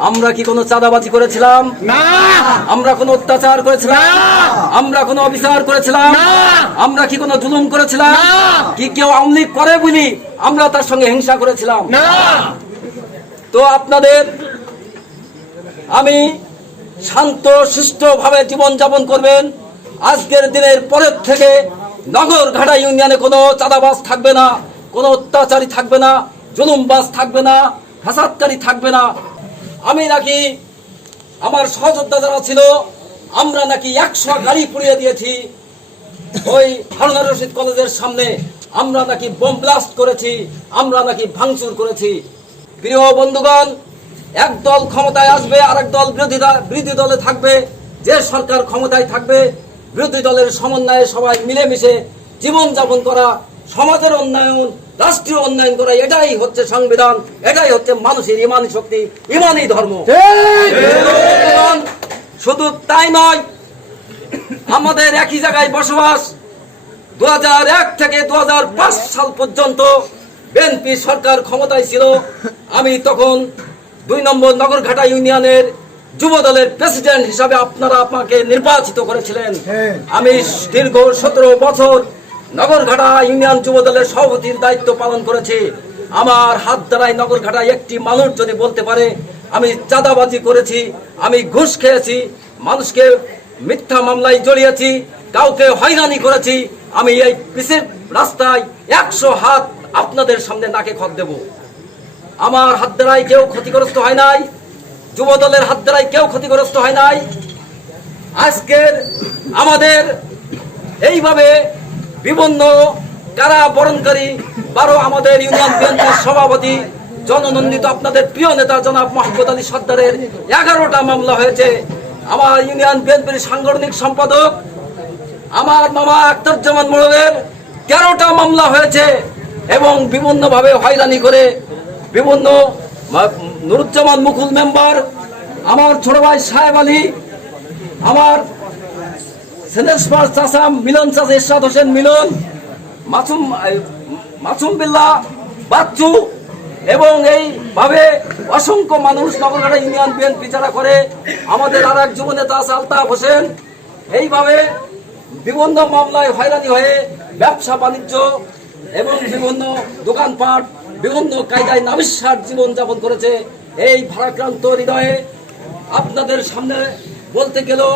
আমরা কি কোনো চাঁদাবাজি করেছিলাম? না। আমরা কোনো অত্যাচার করেছিলাম? আমরা কোনো অবিচার করেছিলাম? আমরা কি কোনো জুলুম করেছিলাম? কি কেউ আওয়ামী লীগ করে বলি? আমরা তার সঙ্গে হিংসা করেছিলাম। না। তো আপনাদের আমি শান্ত সুষ্ঠুভাবে জীবনযাপন করবেন। আজকের দিনের পরের থেকে নগরঘাটা ইউনিয়নে কোনো চাঁদাবাজ থাকবে না কোনো অত্যাচারী থাকবে না জুলুমবাজ থাকবে না ফাসাদকারী থাকবে না। আমি নাকি আমার সহযোদ্ধা যারা ছিল, আমরা নাকি একশো গাড়ি পুড়িয়ে দিয়েছি। ওই হারুনা রশিদ কলেজের সামনে আমরা নাকি বোম ব্লাস্ট করেছি, আমরা নাকি ভাঙচুর করেছি। প্রিয় বন্ধুগণ, এক দল ক্ষমতায় আসবে, আরেক দল বিরোধী বিরোধী দলে থাকবে। যে সরকার ক্ষমতায় থাকবে, বিরোধী দলের সমন্বয়ে সবাই মিলেমিশে জীবন যাপন করা, সমাজের উন্নয়ন রাষ্ট্রীয় উন্নয়ন করা এটাই হচ্ছে সংবিধান এটাই হচ্ছে মানুষের ইমানি শক্তি ইমানি ধর্ম। শুধু তাই নয় আমাদের একই জায়গায় বসবাস দুহাজার এক থেকে দু সাল পর্যন্ত বিএনপি সরকার ক্ষমতায় ছিল। আমি তখন দুই নম্বর নগরঘাটা ইউনিয়নের যুব দলের প্রেসিডেন্ট হিসাবে আপনারা আমাকে নির্বাচিত করেছিলেন। আমি দীর্ঘ সতেরো বছর নগরঘাটা ইউনিয়ন যুব দলের সভাপতির দায়িত্ব পালন করেছে। আমার হাত দ্বারাই নগরঘাটায় একটি মানুষ যদি বলতে পারে, আমি চাঁদাবাজি করেছি, আমি ঘুষ খেয়েছি, মানুষকে মিথ্যা মামলায় জড়িয়েছি, কাউকে হয়রানি করেছি, আমি এই পিসের রাস্তায় একশো হাত আপনাদের সামনে নাকে খত দেব। আমার হাত দ্বারাই কেউ ক্ষতিগ্রস্ত হয় নাই যুব দলের হাত দ্বারাই কেউ ক্ষতিগ্রস্ত হয় নাই। আজকের আমাদের এইভাবে বিভিন্ন কারা বরণকারী, বারো আমাদের ইউনিয়ন বিএনপির সভাপতি, জননন্দিত আপনাদের প্রিয় নেতা জনাব মোহাম্মদ আলী সর্দারের এগারোটা মামলা হয়েছে। আমার ইউনিয়ন বিএনপির সাংগঠনিক সম্পাদক, আমার মামা আখতারুজ্জামান মোড়লের তেরোটা মামলা হয়েছে এবং বিভিন্নভাবে হয়রানি করে বিভিন্ন নুরুজ্জামান মুকুল মেম্বার, আমার ছোট ভাই সাহেব আলী, আমার সেনেসপার চাষা মিলন চাষা ইরশাদ হোসেন, মিলন, মাসুম মাসুম বিল্লা, বাচ্চু, এবং এইভাবে অসংখ্য মানুষ নগরঘাটা ইউনিয়ন বিএনপি যারা করে, আমাদের আর এক যুব নেতা আলতাফ হোসেন, এইভাবে বিভিন্ন মামলায় হয়রানি হয়ে ব্যবসা বাণিজ্য এবং বিভিন্ন দোকানপাট, বিভিন্ন কায়দায় নাবিশ্বাস জীবন যাপন করেছে, এই ভারাক্রান্ত হৃদয়ে আপনাদের সামনে বলতে গেলেও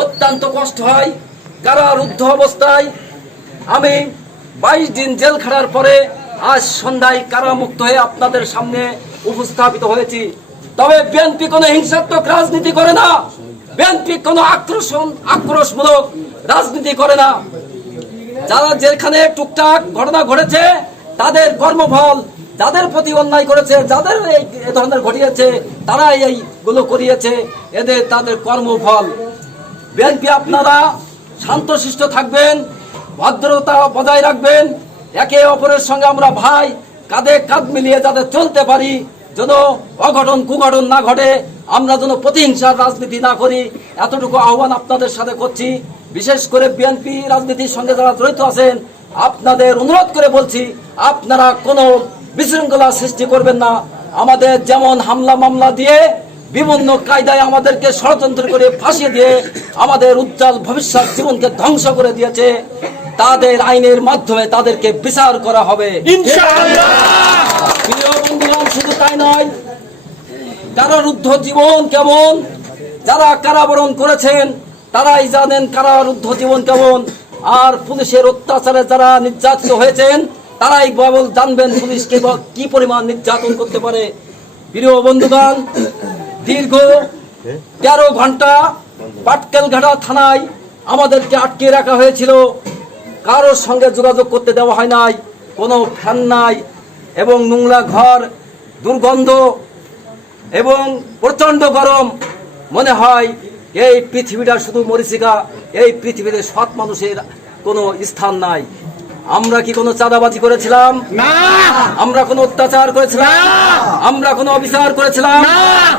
অত্যন্ত কষ্ট হয়। কারারুদ্ধ অবস্থায় আমি বাইশ দিন জেল খাটার পরে আজ সন্ধ্যায় কারামুক্ত হয়ে আপনাদের সামনে উপস্থাপিত হয়েছি। তবে বিএনপি কোনো হিংসাত্মক রাজনীতি করে না। বিএনপি কোনো আক্রোশন আক্রোশমূলক রাজনীতি করে না। যারা যেখানে টুকটাক ঘটনা ঘটেছে, তাদের কর্মফল, যাদের প্রতি অন্যায় করেছে, যাদের এই ধরনের ঘটিয়েছে তারা এইগুলো করিয়েছে। এদের তাদের কর্মফল। বিএনপি আপনারা শান্তশিষ্ট থাকবেন, ভদ্রতা বজায় রাখবেন। একে অপরের সঙ্গে আমরা ভাই কাঁধে কাঁধ মিলিয়ে যাতে চলতে পারি, যেন অঘটন কুঘটন না ঘটে, আমরা যেন প্রতিহিংসার রাজনীতি না করি। এতটুকু আহ্বান আপনাদের সাথে করছি। বিশেষ করে বিএনপি রাজনীতির সঙ্গে যারা জড়িত আছেন, আপনাদের অনুরোধ করে বলছি, আপনারা কোনো বিশৃঙ্খলা সৃষ্টি করবেন না। আমাদের যেমন হামলা মামলা দিয়ে বিভিন্ন কায়দায় আমাদেরকে ষড়যন্ত্র করে ফাঁসিয়ে দিয়ে আমাদের উজ্জ্বল ভবিষ্যৎ জীবনকে ধ্বংস করে দিয়েছে তাদের আইনের মাধ্যমে তাদেরকে বিচার করা হবে। শুধু তাই নয় কারারুদ্ধ জীবন কেমন যারা কারাবরণ করেছেন তারাই জানেন কারারুদ্ধ জীবন কেমন। আর পুলিশের অত্যাচারে যারা নির্যাতিত হয়েছেন তারাই কেবল জানবেন পুলিশকে কি পরিমাণ নির্যাতন করতে পারে। প্রিয় বন্ধুগণ দীর্ঘ তেরো ঘণ্টা পাটকেলঘাটা থানায় আমাদেরকে আটকে রাখা হয়েছিল। কারোর সঙ্গে যোগাযোগ করতে দেওয়া হয় নাই, কোনো ফ্যান নাই এবং নোংরা ঘর, দুর্গন্ধ এবং প্রচণ্ড গরম। মনে হয় এই পৃথিবীটা শুধু মরিচিকা, এই পৃথিবীতে সৎ মানুষের কোনো স্থান নাই। আমরা কি কোনো চাঁদাবাজি করেছিলাম? না। আমরা কোনো অত্যাচার করেছিলাম? আমরা কোনো অবিচার করেছিলাম?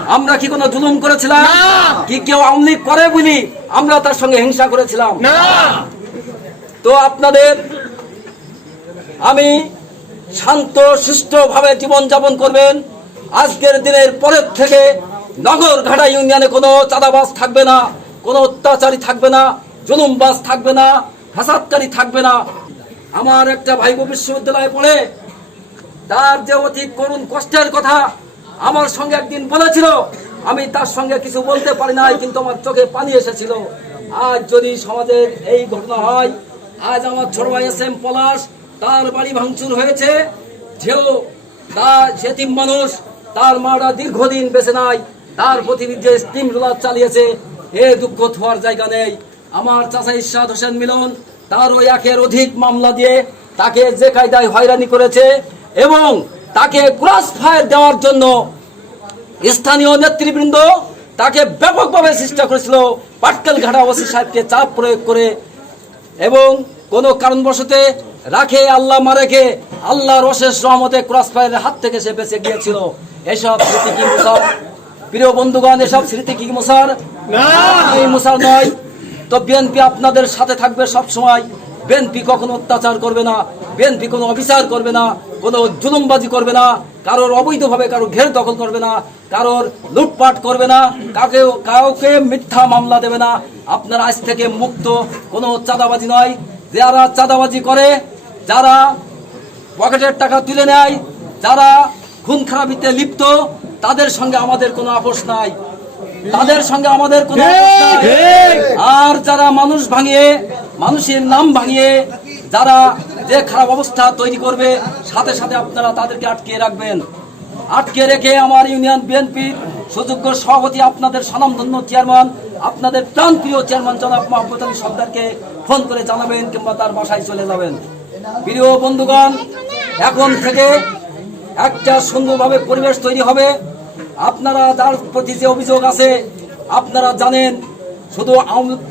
আমরা কি কোনো জুলুম করেছিলাম? কি কেউ আওয়ামী লীগ করে বলি আমরা তার সঙ্গে হিংসা করেছিলাম। না। তো আপনাদের আমি শান্ত সুষ্ঠুভাবে জীবনযাপন করবেন। আজকের দিনের পরের থেকে নগর ঘাটা ইউনিয়নে কোনো চাঁদাবাজ থাকবে না কোনো অত্যাচারী থাকবে না জুলুমবাজ থাকবে না ফাসাদকারী থাকবে না। আমার একটা ভাইব বিশ্ববিদ্যালয়ে পড়ে, তার যে অতি করুণ কষ্টের কথা আমার সঙ্গে একদিন বলেছিল, আমি তার সঙ্গে কিছু বলতে পারি নাই, কিন্তু আমার চোখে পানি এসেছিল। আজ যদি সমাজের এই ঘটনা হয়, আজ আমার ছোট ভাই এস এম পলাশ, তার বাড়ি ভাঙচুর হয়েছে যেও তার সেতিম মানুষ, তার মারা দীর্ঘদিন বেঁচে নাই, তার প্রতি যে স্টিম রোলার চালিয়েছে, এ দুঃখ থোয়ার জায়গা নেই। আমার চাচা ইরশাদ হোসেন মিলন তার ওই একের অধিক মামলা দিয়ে তাকে যে কায়দায় হয়রানি করেছে এবং তাকে ক্রস ফায়ার দেওয়ার জন্য স্থানীয় নেতৃবৃন্দ তাকে ব্যাপকভাবে চেষ্টা করেছিল। পাটকেল ঘাটা ওসি সাহেবকে চাপ প্রয়োগ করে এবং কোনো কারণবশতে রাখে আল্লাহ মারেকে আল্লাহর অশেষ রহমতে ক্রস ফায়ারের হাত থেকে সে বেঁচে গিয়েছিল। এসব স্মৃতি কি মুসার? প্রিয় বন্ধুগণ এসব স্মৃতি কি মুসার? এই মুসার নয়। তো বিএনপি আপনাদের সাথে থাকবে সব সময়। বিএনপি কখনো অত্যাচার করবে না, বিএনপি কোনো অবিচার করবে না, কোনো জুলুমবাজি করবে না, কারোর অবৈধভাবে কারোর ঘের দখল করবে না, কারোর লুটপাট করবে না কাউকে কাউকে মিথ্যা মামলা দেবে না। আপনারা আজ থেকে মুক্ত কোনো চাঁদাবাজি নয়। যারা চাঁদাবাজি করে, যারা পকেটের টাকা তুলে নেয়, যারা খুন খারাপিতে লিপ্ত, তাদের সঙ্গে আমাদের কোনো আপোষ নাই। তাদের সঙ্গে আমাদের কোনো আর যারা মানুষ ভাঙিয়ে মানুষের নাম ভাঙিয়ে যারা যে খারাপ অবস্থা তৈরি করবে সাথে সাথে আপনারা তাদেরকে আটকে রাখবেন। আটকে রেখে আমার ইউনিয়ন বিএনপির সুযোগ্য সভাপতি আপনাদের স্বনামধন্য চেয়ারম্যান আপনাদের প্রাণপ্রিয় চেয়ারম্যান জনাব মোহাম্মদ আলী সর্দারকে ফোন করে জানাবেন কিংবা তার বাসায় চলে যাবেন। প্রিয় বন্ধুগণ এখন থেকে একটা সুন্দরভাবে পরিবেশ তৈরি হবে। আপনারা যার প্রতি যে অভিযোগ আছে আপনারা জানেন শুধু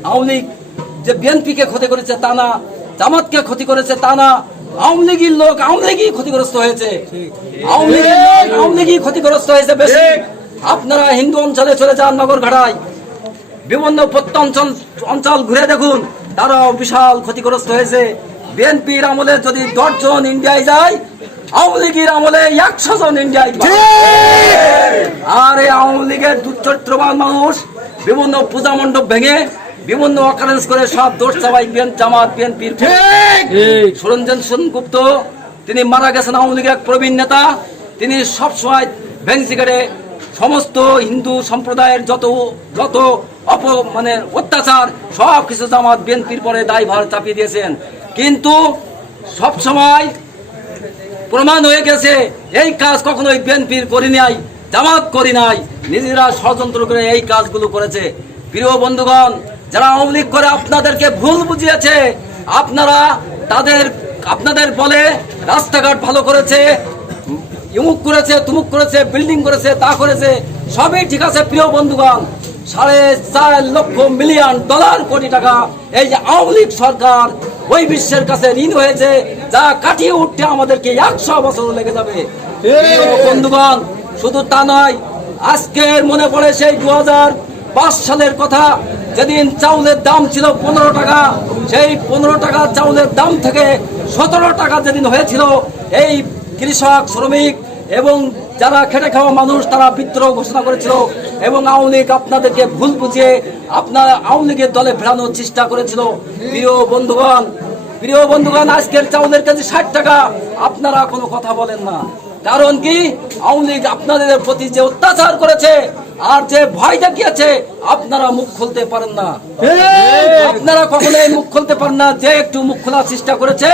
আওয়ামী লীগ যে বিএনপিকে ক্ষতি করেছে তা না জামাতকে ক্ষতি করেছে তা না আওয়ামী লীগের লোক আওয়ামী লীগই ক্ষতিগ্রস্ত হয়েছে। আওয়ামী লীগের লোক আওয়ামী লীগই ক্ষতিগ্রস্ত হয়েছে বেশি। আপনারা হিন্দু অঞ্চলে চলে যান নগর ঘাটায় বিভিন্ন প্রত্যঞ্চল অঞ্চল ঘুরে দেখুন তারাও বিশাল ক্ষতিগ্রস্ত হয়েছে। বিএনপির আমলে যদি দশজন ইন্ডিয়ায় যায় আওয়ামী লীগের আমলে একশো জন ইন্ডিয়ায়। আর এই আওয়ামী লীগের দুচরিত্রবান মানুষ বিভিন্ন পূজা মণ্ডপ ভেঙে বিভিন্ন অকারেন্স করে সব দোষ চাবাই বিএন জামাত বিএনপির সুরঞ্জন সেনগুপ্ত তিনি মারা গেছেন আওয়ামী লীগের এক প্রবীণ নেতা। তিনি সবসময় ভেংসি কেটে সমস্ত হিন্দু সম্প্রদায়ের যত যত অপ মানে অত্যাচার সব কিছু জামাত বিএনপির পরে দায়ভার চাপিয়ে দিয়েছেন। কিন্তু সব সময় প্রমাণ হয়ে গেছে, এই কাজ কখনোই বিএনপির করি নাই, জামাত করি নাই, নিজেরা ষড়যন্ত্র করে এই কাজগুলো করেছে। প্রিয় বন্ধুগণ, যারা আওয়ামী করে আপনাদেরকে ভুল বুঝিয়েছে, আপনারা তাদের, আপনাদের বলে রাস্তাঘাট ভালো করেছে, ইমুক করেছে, তুমুক করেছে, বিল্ডিং করেছে, তা করেছে, সবই ঠিক আছে, প্রিয় বন্ধুগণ। সাড়ে চার লক্ষ মিলিয়ন ডলার কোটি টাকা এই যে আওয়ামী লীগ সরকার ওই বিশ্বের কাছে ঋণ হয়েছে যা কাটিয়ে উঠতে আমাদেরকে একশো বছর লেগে যাবে। বন্ধুগণ শুধু তা নয় আজকের মনে পড়ে সেই দু পাঁচ সালের কথা যেদিন চাউলের দাম ছিল পনেরো টাকা সেই পনেরো টাকা চাউলের দাম থেকে সতেরো টাকা যেদিন হয়েছিল এই কৃষক শ্রমিক এবং যারা খেটে খাওয়া মানুষ, তারা বিদ্রোহ ঘোষণা করেছিল এবং আওয়ামী লীগ আপনাদেরকে ভুল বুঝিয়ে আপনারা আওয়ামী লীগের দলে ফেরানোর চেষ্টা করেছিল। প্রিয় বন্ধুগণ প্রিয় বন্ধুগণ, আজকের চাউলের কেজি ষাট টাকা। আপনারা কোনো কথা বলেন না। কারণ কি? আওয়ামী লীগ আপনাদের প্রতি যে অত্যাচার করেছে আর যে ভয় দেখিয়েছে, আপনারা মুখ খুলতে পারেন না। আপনারা কখনোই মুখ খুলতে পারেন না। যে একটু মুখ খোলার চেষ্টা করেছে,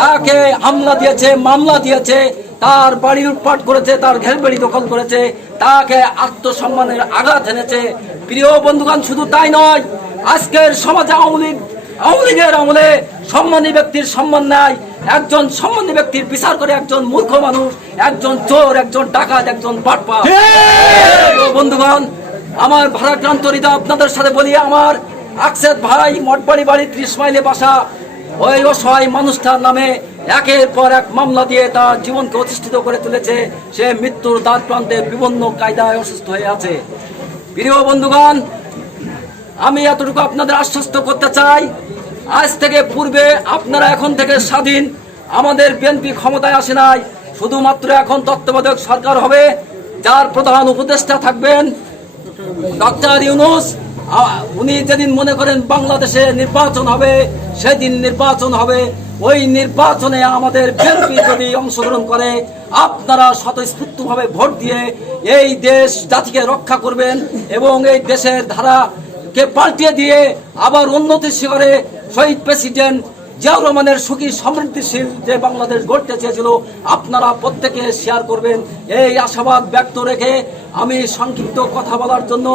তাকে হামলা দিয়েছে, মামলা দিয়েছে। তার বাড়ি লুটপাট করেছে তার ঘের বাড়ি দখল করেছে তাকে আত্মসম্মানের আঘাত এনেছে। প্রিয় বন্ধুগণ শুধু তাই নয় আজকের সমাজে আওয়ামী লীগ আওয়ামী লীগের আমলে সম্মানী ব্যক্তির সম্মান নাই। একজন সম্মানী ব্যক্তির বিচার করে একজন মূর্খ মানুষ একজন চোর একজন ডাকাত একজন পাটপা বন্ধুগণ আমার ভারাক্রান্ত হৃদয় আপনাদের সাথে বলি আমার আকসেদ ভাই মঠবাড়ি বাড়ি ত্রিশ মাইলে বাসা ওই অসহায় মানুষটার নামে একের পর এক মামলা দিয়ে তার জীবনকে অতিষ্ঠিত করে তুলেছে। সে মৃত্যুর দ্বার প্রান্তে বিভিন্ন কায়দায় অসুস্থ হয়ে আছে। প্রিয় বন্ধুগণ, আমি এতটুকু আপনাদের আশ্বস্ত করতে চাই। আজ থেকে পূর্বে আপনারা এখন থেকে স্বাধীন। আমাদের বিএনপি ক্ষমতায় আসে নাই। শুধুমাত্র এখন তত্ত্বাবধায়ক সরকার হবে, যার প্রধান উপদেষ্টা থাকবেন ডক্টর ইউনুস। উনি যেদিন মনে করেন বাংলাদেশে নির্বাচন হবে, সেদিন নির্বাচন হবে। ওই নির্বাচনে আমাদের বিএনপি যদি অংশগ্রহণ করে, আপনারা স্বতঃস্ফূর্তভাবে ভোট দিয়ে এই দেশ জাতিকে রক্ষা করবেন এবং এই দেশের ধারাকে পাল্টিয়ে দিয়ে আবার উন্নতি শিখরে শহীদ প্রেসিডেন্ট জিয়াউর রহমানের সুখী সমৃদ্ধিশীল যে বাংলাদেশ গড়তে চেয়েছিল, আপনারা প্রত্যেকে শেয়ার করবেন। এই আশাবাদ ব্যক্ত রেখে আমি সংক্ষিপ্ত কথা বলার জন্য